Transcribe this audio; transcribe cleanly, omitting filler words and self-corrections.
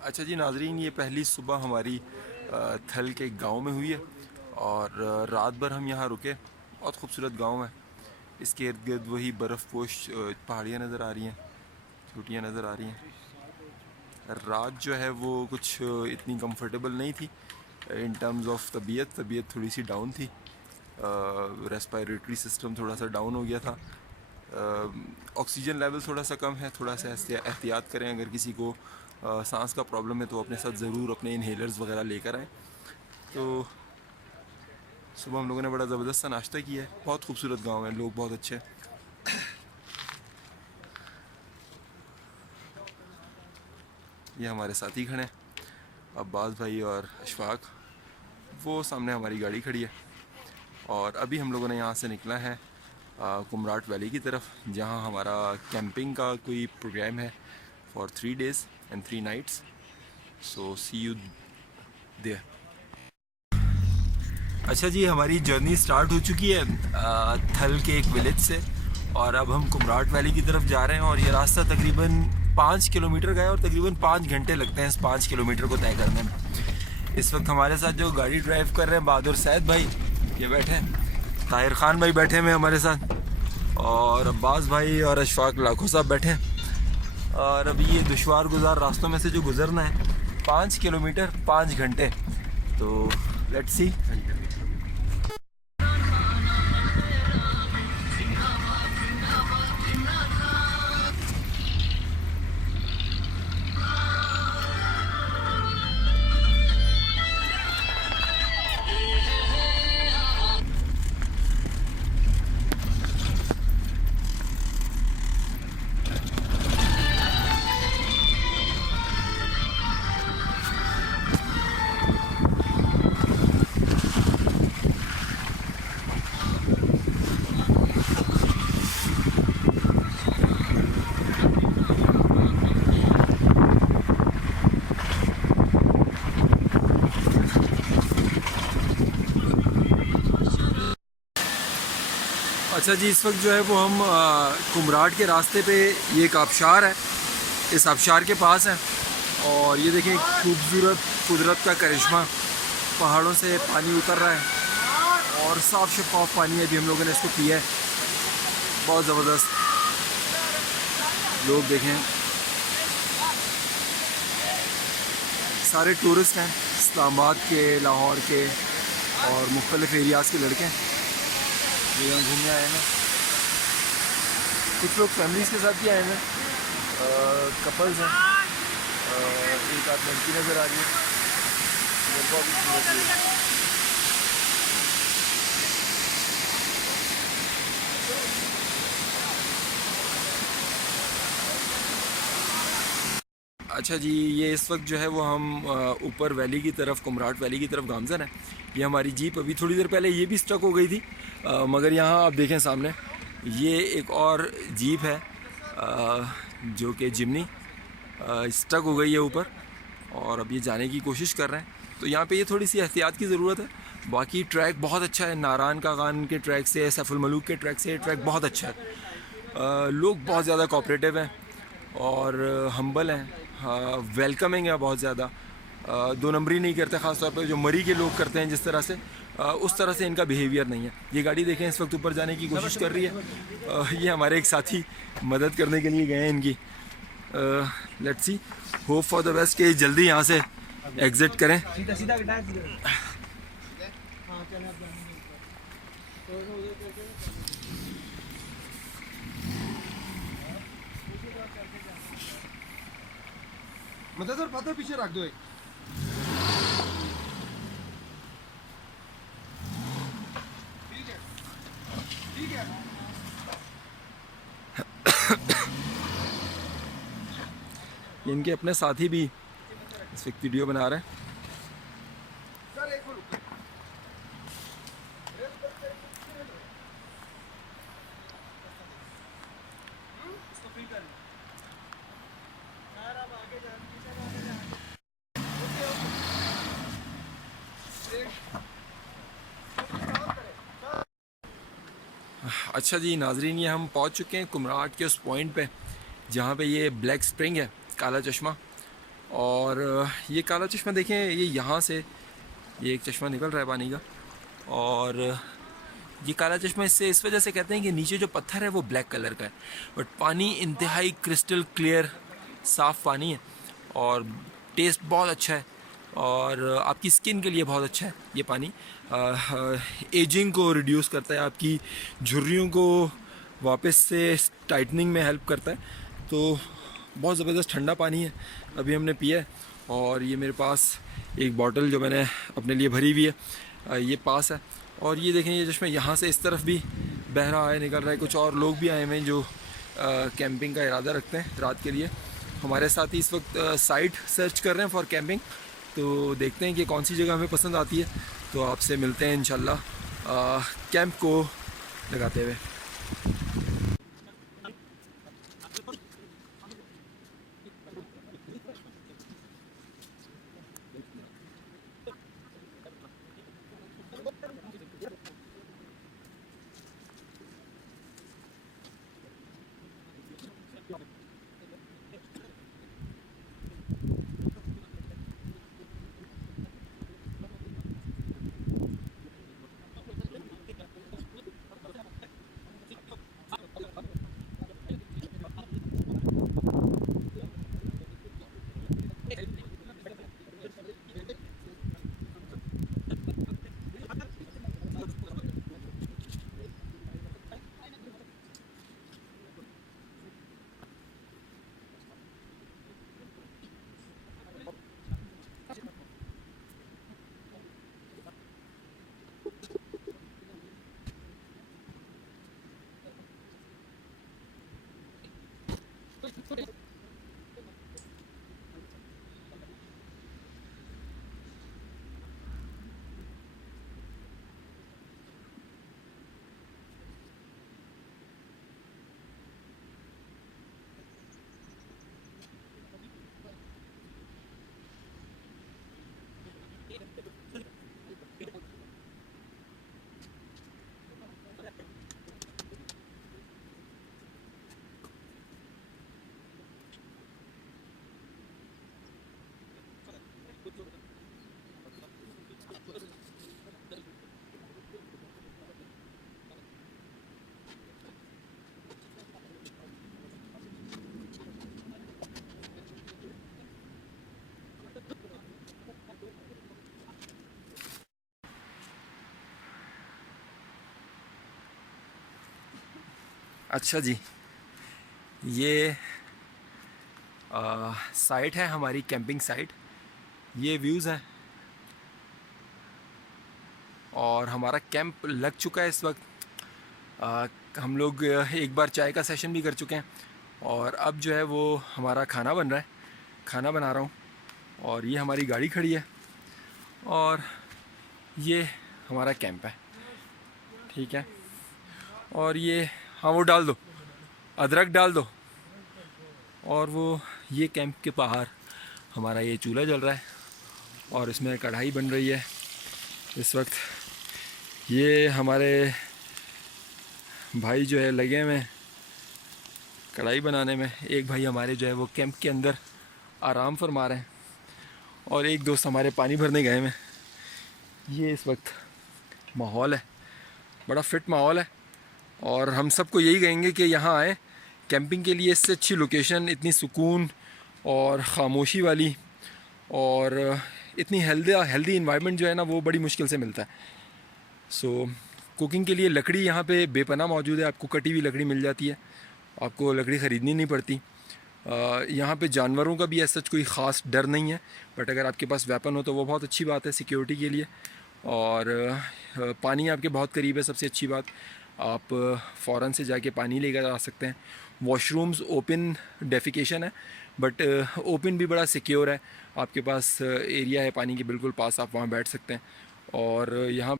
अच्छा जी नाजरीन, ये पहली सुबह हमारी थल के गांव में हुई है और रात भर हम यहाँ रुके। बहुत खूबसूरत गांव है। इसके इर्द गिर्द वही बर्फ़ पोश पहाड़ियाँ नज़र आ रही हैं, चोटियाँ नज़र आ रही हैं। रात जो है वो कुछ इतनी कंफर्टेबल नहीं थी इन टर्म्स ऑफ तबीयत थोड़ी सी डाउन थी। रेस्पिरेटरी सिस्टम थोड़ा सा डाउन हो गया था। ऑक्सीजन लेवल थोड़ा सा कम है। थोड़ा सा एहतियात करें, अगर किसी को सांस का प्रॉब्लम है तो अपने साथ ज़रूर अपने इन्हेलर्स वगैरह लेकर आएँ। तो सुबह हम लोगों ने बड़ा ज़बरदस्त सा नाश्ता किया है। बहुत खूबसूरत गांव है, लोग बहुत अच्छे हैं। ये हमारे साथी खड़े हैं, अब्बास भाई और अशफाक। वो सामने हमारी गाड़ी खड़ी है और अभी हम लोगों ने यहाँ से निकला है कुमराट वैली की तरफ, जहाँ हमारा कैंपिंग का कोई प्रोग्राम है for 3 days and 3 nights। So see you there. अच्छा जी, हमारी जर्नी स्टार्ट हो चुकी है थल के एक विलेज से और अब हम कुमराट वैली की तरफ जा रहे हैं। और ये रास्ता तकरीबन 5 किलोमीटर का है और तकरीबन 5 घंटे लगते हैं इस 5 किलोमीटर को तय करने में। इस वक्त हमारे साथ जो गाड़ी ड्राइव कर रहे हैं बहादुर सैद भाई, ये बैठे हैं। ताहिर ख़ान भाई बैठे हुए हमारे साथ और अब्बास भाई और अशफाक लाखों साहब बैठे हैं। और अभी ये दुश्वार गुजार रास्तों में से जो गुजरना है 5 किलोमीटर 5 घंटे। तो लेट्स सी। अच्छा जी, इस वक्त जो है वो हम कुमराट के रास्ते पे, ये एक आबशार है, इस आबशार के पास है। और ये देखें खूबसूरत कुदरत का करिश्मा, पहाड़ों से पानी उतर रहा है और साफ़ शफाफ पानी है। अभी हम लोगों ने इसको पिया है, बहुत ज़बरदस्त। लोग देखें, सारे टूरिस्ट हैं, इस्लामाबाद के, लाहौर के और मुख्तलिफ़ एरियाज़ के लड़के हैं जो यहाँ घूमने आए हैं। कुछ लोग फैमिलीज़ के साथ भी आए हैं, कपल्स हैं। एक आध लड़की नज़र आ रही है, बहुत खूबसूरत है। अच्छा जी, ये इस वक्त जो है वो हम ऊपर वैली की तरफ, कुमराट वैली की तरफ गामज़न है। ये हमारी जीप अभी थोड़ी देर पहले ये भी स्टक हो गई थी, मगर यहाँ आप देखें सामने ये एक और जीप है जो कि जिमनी स्टक हो गई है ऊपर और अब ये जाने की कोशिश कर रहे हैं। तो यहाँ पे ये थोड़ी सी एहतियात की ज़रूरत है। बाकी ट्रैक बहुत अच्छा है, नारान का गान के ट्रैक से, सैफुल मलूक के ट्रैक से, ट्रैक बहुत अच्छा है। लोग बहुत ज़्यादा कोऑपरेटिव हैं और हम्बल हैं, वेलकमिंग है बहुत ज़्यादा। दो नंबरी नहीं करते, ख़ास तौर पर जो मरी के लोग करते हैं जिस तरह से, उस तरह से इनका बिहेवियर नहीं है। ये गाड़ी देखें इस वक्त ऊपर जाने की कोशिश कर रही है। ये हमारे एक साथी मदद करने के लिए गए हैं इनकी। Let's see, hope for the best कि जल्दी यहाँ से एग्ज़िट करें। मतलब सर पता पीछे रख दो एक। ठीक है, ठीक है। इनके अपने साथी भी इस वक्त वीडियो बना रहे हैं। सर एक मिनट अच्छा जी नाजरीन, ये हम पहुंच चुके हैं कुमराट के उस पॉइंट पे जहाँ पे ये ब्लैक स्प्रिंग है, काला चश्मा। और ये काला चश्मा देखें, ये यहाँ से ये एक चश्मा निकल रहा है पानी का। और ये काला चश्मा इससे इस वजह से कहते हैं कि नीचे जो पत्थर है वो ब्लैक कलर का है, बट पानी इंतहाई क्रिस्टल क्लियर साफ़ पानी है और टेस्ट बहुत अच्छा है और आपकी स्किन के लिए बहुत अच्छा है ये पानी। एजिंग को रिड्यूस करता है, आपकी झुर्रियों को वापस से टाइटनिंग में हेल्प करता है। तो बहुत ज़बरदस्त ठंडा पानी है, अभी हमने पिया है। और ये मेरे पास एक बॉटल जो मैंने अपने लिए भरी हुई है ये पास है। और ये देखें, ये चश्मा यहाँ से इस तरफ भी बह रहा है, निकल रहा है। कुछ और लोग भी आए हुए हैं जो कैंपिंग का इरादा रखते हैं रात के लिए। हमारे साथ ही इस वक्त साइट सर्च कर रहे हैं फॉर कैंपिंग, तो देखते हैं कि कौन सी जगह हमें पसंद आती है। तो आपसे मिलते हैं इंशाल्लाह कैंप को लगाते हुए। अच्छा जी, ये साइट है हमारी कैंपिंग साइट। ये व्यूज़ हैं और हमारा कैंप लग चुका है इस वक्त। हम लोग एक बार चाय का सेशन भी कर चुके हैं और अब जो है वो हमारा खाना बन रहा है, खाना बना रहा हूँ। और ये हमारी गाड़ी खड़ी है और ये हमारा कैंप है, ठीक है। और ये हाँ वो डाल दो, अदरक डाल दो। और वो ये कैंप के बाहर हमारा ये चूल्हा जल रहा है और इसमें कढ़ाई बन रही है इस वक्त। ये हमारे भाई जो है लगे हुए कढ़ाई बनाने में। एक भाई हमारे जो है वो कैंप के अंदर आराम फरमा रहे हैं और एक दोस्त हमारे पानी भरने गए हैं। ये इस वक्त माहौल है, बड़ा फिट माहौल है और हम सबको यही कहेंगे कि यहाँ आएँ कैंपिंग के लिए। इससे अच्छी लोकेशन, इतनी सुकून और ख़ामोशी वाली और इतनी हेल्दी इन्वायरमेंट जो है ना वो बड़ी मुश्किल से मिलता है। सो कुकिंग के लिए लकड़ी यहाँ पे बेपनाह मौजूद है, आपको कटी हुई लकड़ी मिल जाती है, आपको लकड़ी ख़रीदनी नहीं पड़ती। यहाँ पे जानवरों का भी ऐसा कुछ ख़ास डर नहीं है, बट अगर आपके पास वेपन हो तो वो बहुत अच्छी बात है सिक्योरिटी के लिए। और पानी आपके बहुत करीब है, सबसे अच्छी बात, आप फ़ौरन से जाके पानी लेकर आ सकते हैं। वॉशरूम्स ओपन डेफिकेशन है, बट ओपन भी बड़ा सिक्योर है। आपके पास एरिया है पानी के बिल्कुल पास, आप वहाँ बैठ सकते हैं। और यहाँ